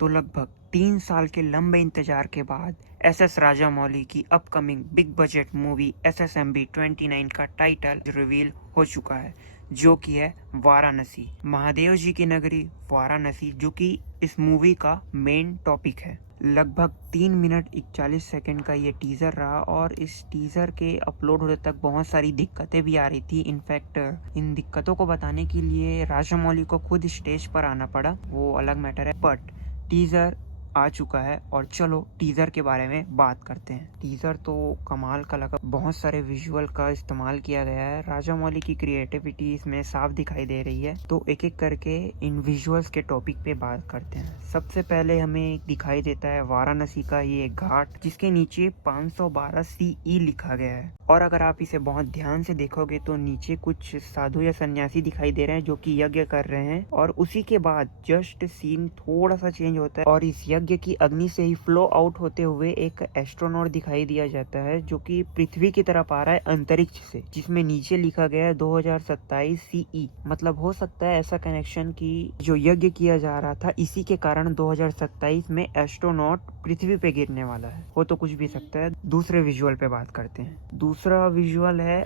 तो लगभग 3 साल के लंबे इंतजार के बाद एसएस राजामौली की upcoming big budget movie SSMB 29 का टाइटल रिवील हो चुका है, जो कि है वाराणसी, महादेव जी की नगरी वाराणसी, जो कि इस मूवी का मेन टॉपिक है। लगभग 3 मिनट 41 सेकंड का ये टीजर रहा और इस टीजर के अपलोड होने तक बहुत सारी दिक्कतें भी आ रही थी। इनफैक्ट इन दिक्कतों को बताने के लिए राजामौली को खुद स्टेज पर आना पड़ा, वो अलग मैटर है। बट टीजर आ चुका है और चलो टीजर के बारे में बात करते हैं। टीजर तो कमाल का लगा, बहुत सारे विजुअल का इस्तेमाल किया गया है। राजामौली की क्रिएटिविटी इसमें साफ दिखाई दे रही है। तो एक एक करके इन विजुअल्स के टॉपिक पे बात करते हैं। सबसे पहले हमें दिखाई देता है वाराणसी का ये घाट, जिसके नीचे 512 CE लिखा गया है। और अगर आप इसे बहुत ध्यान से देखोगे तो नीचे कुछ साधु या सन्यासी दिखाई दे रहे हैं जो कि यज्ञ कर रहे हैं। और उसी के बाद जस्ट सीन थोड़ा सा चेंज होता है और इस यज्ञ की अग्नि से ही फ्लो आउट होते हुए एक एस्ट्रोनॉट दिखाई दिया जाता है, जो कि पृथ्वी की तरफ आ रहा है अंतरिक्ष से, जिसमें नीचे लिखा गया है 2027 CE। मतलब हो सकता है ऐसा कनेक्शन कि जो यज्ञ किया जा रहा था इसी के कारण 2027 में एस्ट्रोनॉट पृथ्वी पे गिरने वाला है। हो तो कुछ भी सकता है। दूसरे विजुअल पे बात करते हैं। दूसरा विजुअल है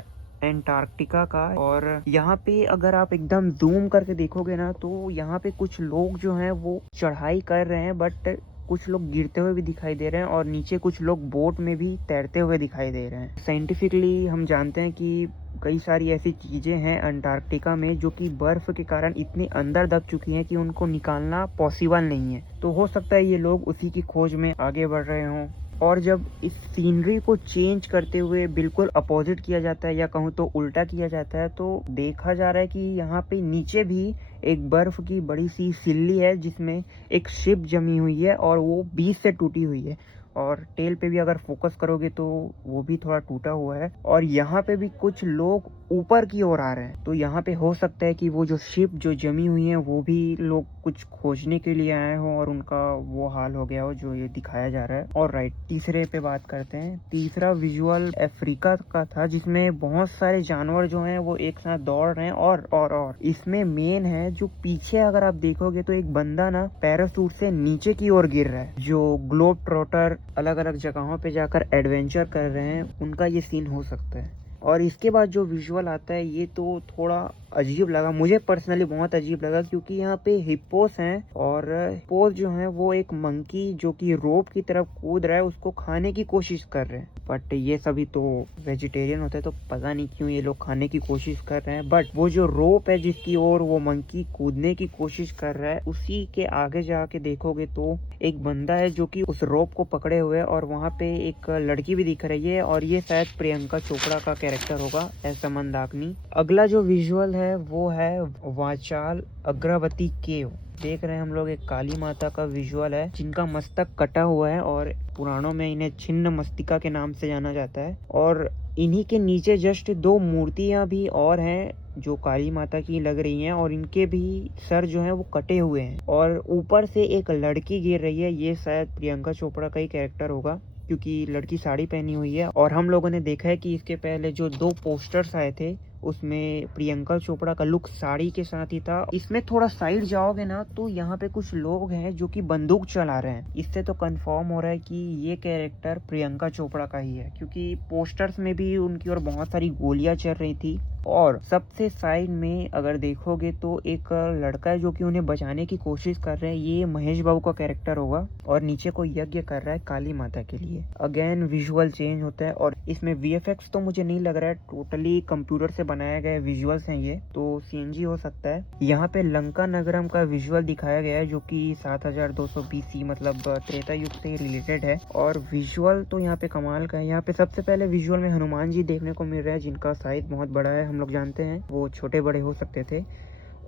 एंटार्क्टिका का। और यहाँ पे अगर आप एकदम जूम करके देखोगे ना तो यहाँ पे कुछ लोग जो हैं वो चढ़ाई कर रहे हैं, बट कुछ लोग गिरते हुए भी दिखाई दे रहे हैं और नीचे कुछ लोग बोट में भी तैरते हुए दिखाई दे रहे हैं। साइंटिफिकली हम जानते हैं कि कई सारी ऐसी चीजें हैं अंटार्कटिका में जो कि बर्फ के कारण इतनी अंदर दब चुकी हैं कि उनको निकालना पॉसिबल नहीं है। तो हो सकता है ये लोग उसी की खोज में आगे बढ़ रहे हों। और जब इस सीनरी को चेंज करते हुए बिल्कुल अपोजिट किया जाता है या कहूँ तो उल्टा किया जाता है, तो देखा जा रहा है कि यहाँ पे नीचे भी एक बर्फ की बड़ी सी सिल्ली है जिसमें एक शिप जमी हुई है और वो बीच से टूटी हुई है। और टेल पे भी अगर फोकस करोगे तो वो भी थोड़ा टूटा हुआ है। और यहाँ पे भी कुछ लोग ऊपर की ओर आ रहे हैं, तो यहाँ पे हो सकता है कि वो जो शिप जो जमी हुई है वो भी लोग कुछ खोजने के लिए आए हो और उनका वो हाल हो गया हो जो ये दिखाया जा रहा है। और राइट, तीसरे पे बात करते हैं। तीसरा विजुअल अफ्रीका का था, जिसमें बहुत सारे जानवर जो हैं वो एक साथ दौड़ रहे हैं। और इसमें मेन है जो पीछे अगर आप देखोगे तो एक बंदा ना पैराशूट से नीचे की ओर गिर रहा है। जो ग्लोब ट्रॉटर अलग अलग जगहों पे जाकर एडवेंचर कर रहे हैं उनका ये सीन हो सकता है। और इसके बाद जो विजुअल आता है ये तो थोड़ा अजीब लगा, मुझे पर्सनली बहुत अजीब लगा, क्योंकि यहाँ पे हिप्पोस हैं और हिप्पोस जो हैं वो एक मंकी जो कि रोप की तरफ कूद रहा है उसको खाने की कोशिश कर रहे हैं। बट ये सभी तो वेजिटेरियन होते हैं तो पता नहीं क्यों ये लोग खाने की कोशिश कर रहे हैं। बट वो जो रोप है जिसकी ओर वो मंकी कूदने की कोशिश कर रहा है, उसी के आगे जाके देखोगे तो एक बंदा है जो कि उस रोप को पकड़े हुए है और वहाँ पे एक लड़की भी दिख रही है और ये शायद प्रियंका चोपड़ा का कैरेक्टर होगा, ऐसा मंदाकिनी। अगला जो विजुअल है वो है वाचाल अग्रवती केव। देख रहे हैं हम लोग एक काली माता का विजुअल है जिनका मस्तक कटा हुआ है और पुराणों में इन्हें छिन्न मस्तिका के नाम से जाना जाता है। और इन्हीं के नीचे जस्ट दो मूर्तियां भी और हैं जो काली माता की लग रही हैं और इनके भी सर जो हैं वो कटे हुए हैं। और ऊपर से एक लड़की गिर रही है, ये शायद प्रियंका चोपड़ा का ही कैरेक्टर होगा क्योंकि लड़की साड़ी पहनी हुई है। और हम लोगों ने देखा है कि इसके पहले जो 2 पोस्टर्स आए थे उसमें प्रियंका चोपड़ा का लुक साड़ी के साथ ही था। इसमें थोड़ा साइड जाओगे ना तो यहाँ पे कुछ लोग हैं जो कि बंदूक चला रहे हैं। इससे तो कंफर्म हो रहा है कि ये कैरेक्टर प्रियंका चोपड़ा का ही है, क्योंकि पोस्टर्स में भी उनकी ओर बहुत सारी गोलियां चल रही थी। और सबसे साइड में अगर देखोगे तो एक लड़का है जो कि उन्हें बचाने की कोशिश कर रहे हैं, ये महेश बाबू का कैरेक्टर होगा। और नीचे कोई यज्ञ कर रहा है काली माता के लिए। अगेन विजुअल चेंज होता है और इसमें VFX तो मुझे नहीं लग रहा है, टोटली कंप्यूटर से बनाया गया विजुअल्स हैं ये, तो CNG हो सकता है। यहाँ पे लंका नगरम का विजुअल दिखाया गया है जो कि 7200 BC मतलब त्रेता युग से रिलेटेड है। और विजुअल तो यहाँ पे कमाल का है। यहाँ पे सबसे पहले विजुअल में हनुमान जी देखने को मिल रहा है जिनका साइज बहुत बड़ा है। हम लोग जानते हैं वो छोटे बड़े हो सकते थे।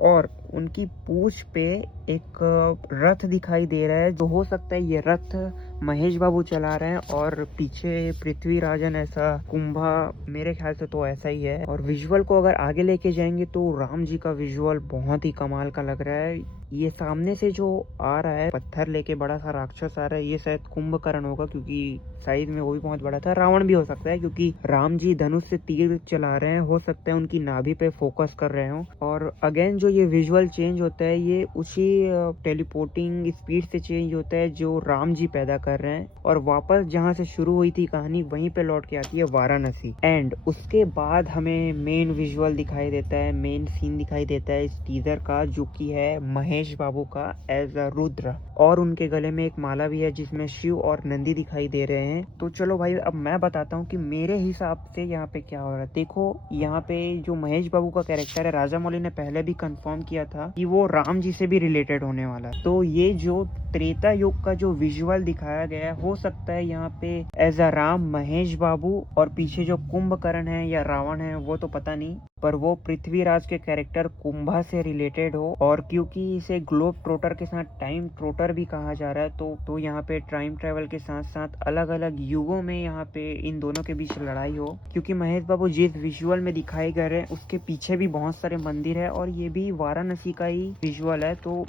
और उनकी पूंछ पे एक रथ दिखाई दे रहा है, जो हो सकता है ये रथ महेश बाबू चला रहे हैं और पीछे पृथ्वी राजन ऐसा कुंभा, मेरे ख्याल से तो ऐसा ही है। और विजुअल को अगर आगे लेके जाएंगे तो राम जी का विजुअल बहुत ही कमाल का लग रहा है। ये सामने से जो आ रहा है पत्थर लेके बड़ा सा राक्षस आ रहा है, ये शायद कुंभकर्ण होगा क्योंकि साइज में वो भी बहुत बड़ा था। रावण भी हो सकता है क्योंकि राम जी धनुष से तीर चला रहे हैं, हो सकता है उनकी नाभि पे फोकस कर रहे हो। और अगेन जो ये विजुअल चेंज होता है ये उसी टेलीपोर्टिंग स्पीड से चेंज होता है जो राम जी पैदा कर रहे हैं, और वापस जहाँ से शुरू हुई थी कहानी वहीं पे लौट के आती है वाराणसी। एंड उसके बाद हमें मेन विजुअल दिखाई देता है, मेन सीन दिखाई देता है इस टीजर का, जो कि है महेश बाबू का एज अ रुद्र, और उनके गले में एक माला भी है जिसमें शिव और नंदी दिखाई दे रहे हैं। तो चलो भाई अब मैं बताता हूँ कि मेरे हिसाब से यहाँ पे क्या हो रहा है। देखो यहाँ पे जो महेश बाबू का कैरेक्टर है, राजा मौली ने पहले भी कंफर्म किया था कि वो राम जी से भी रिलेटेड होने वाला है। तो ये जो त्रेता युग का जो विजुअल दिखाया गया है, हो सकता है यहाँ पे एज अ राम महेश बाबू, और पीछे जो कुंभकर्ण है या रावण है वो तो पता नहीं, पर वो पृथ्वीराज के कैरेक्टर कुंभा से रिलेटेड हो। और क्योंकि इसे ग्लोब ट्रोटर के साथ टाइम ट्रोटर भी कहा जा रहा है, तो यहाँ पे टाइम ट्रेवल के साथ साथ अलग अलग युगों में यहाँ पे इन दोनों के बीच लड़ाई हो। क्योंकि महेश बाबू जिस विजुअल में दिखाए गए हैं उसके पीछे भी बहुत सारे मंदिर है, और ये भी वाराणसी का ही विजुअल है। तो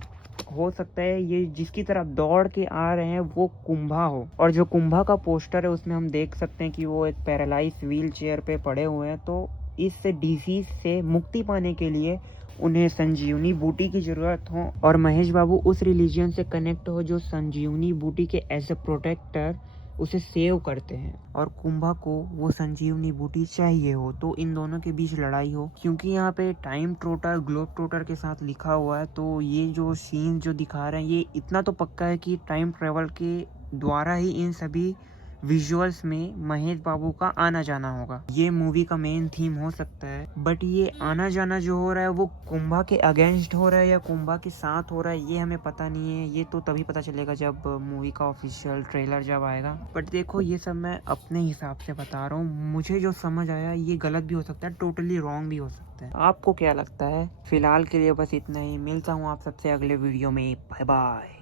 हो सकता है ये जिसकी तरफ दौड़ के आ रहे हैं वो कुंभा हो। और जो कुंभा का पोस्टर है उसमें हम देख सकते हैं कि वो एक पैरालाइज व्हील चेयर पे पड़े हुए हैं। तो इस डिसीज से मुक्ति पाने के लिए उन्हें संजीवनी बूटी की जरूरत हो, और महेश बाबू उस रिलीजन से कनेक्ट हो जो संजीवनी बूटी के एज ए प्रोटेक्टर उसे सेव करते हैं, और कुंभा को वो संजीवनी बूटी चाहिए हो। तो इन दोनों के बीच लड़ाई हो। क्योंकि यहाँ पे टाइम ट्रोटर ग्लोब ट्रोटर के साथ लिखा हुआ है, तो ये जो सीन जो दिखा रहे हैं ये इतना तो पक्का है कि टाइम ट्रेवल के द्वारा ही इन सभी विजुअल्स में महेश बाबू का आना जाना होगा। ये मूवी का मेन थीम हो सकता है, बट ये आना जाना जो हो रहा है वो कुंभा के अगेंस्ट हो रहा है या कुंभा के साथ हो रहा है, ये हमें पता नहीं है। ये तो तभी पता चलेगा जब मूवी का ऑफिशियल ट्रेलर जब आएगा। बट देखो ये सब मैं अपने हिसाब से बता रहा हूँ, मुझे जो समझ आया ये गलत भी हो सकता है, टोटली रॉन्ग भी हो सकता है। आपको क्या लगता है? फिलहाल के लिए बस इतना ही, मिलता हूँ आप सबसे अगले वीडियो में। Bye bye.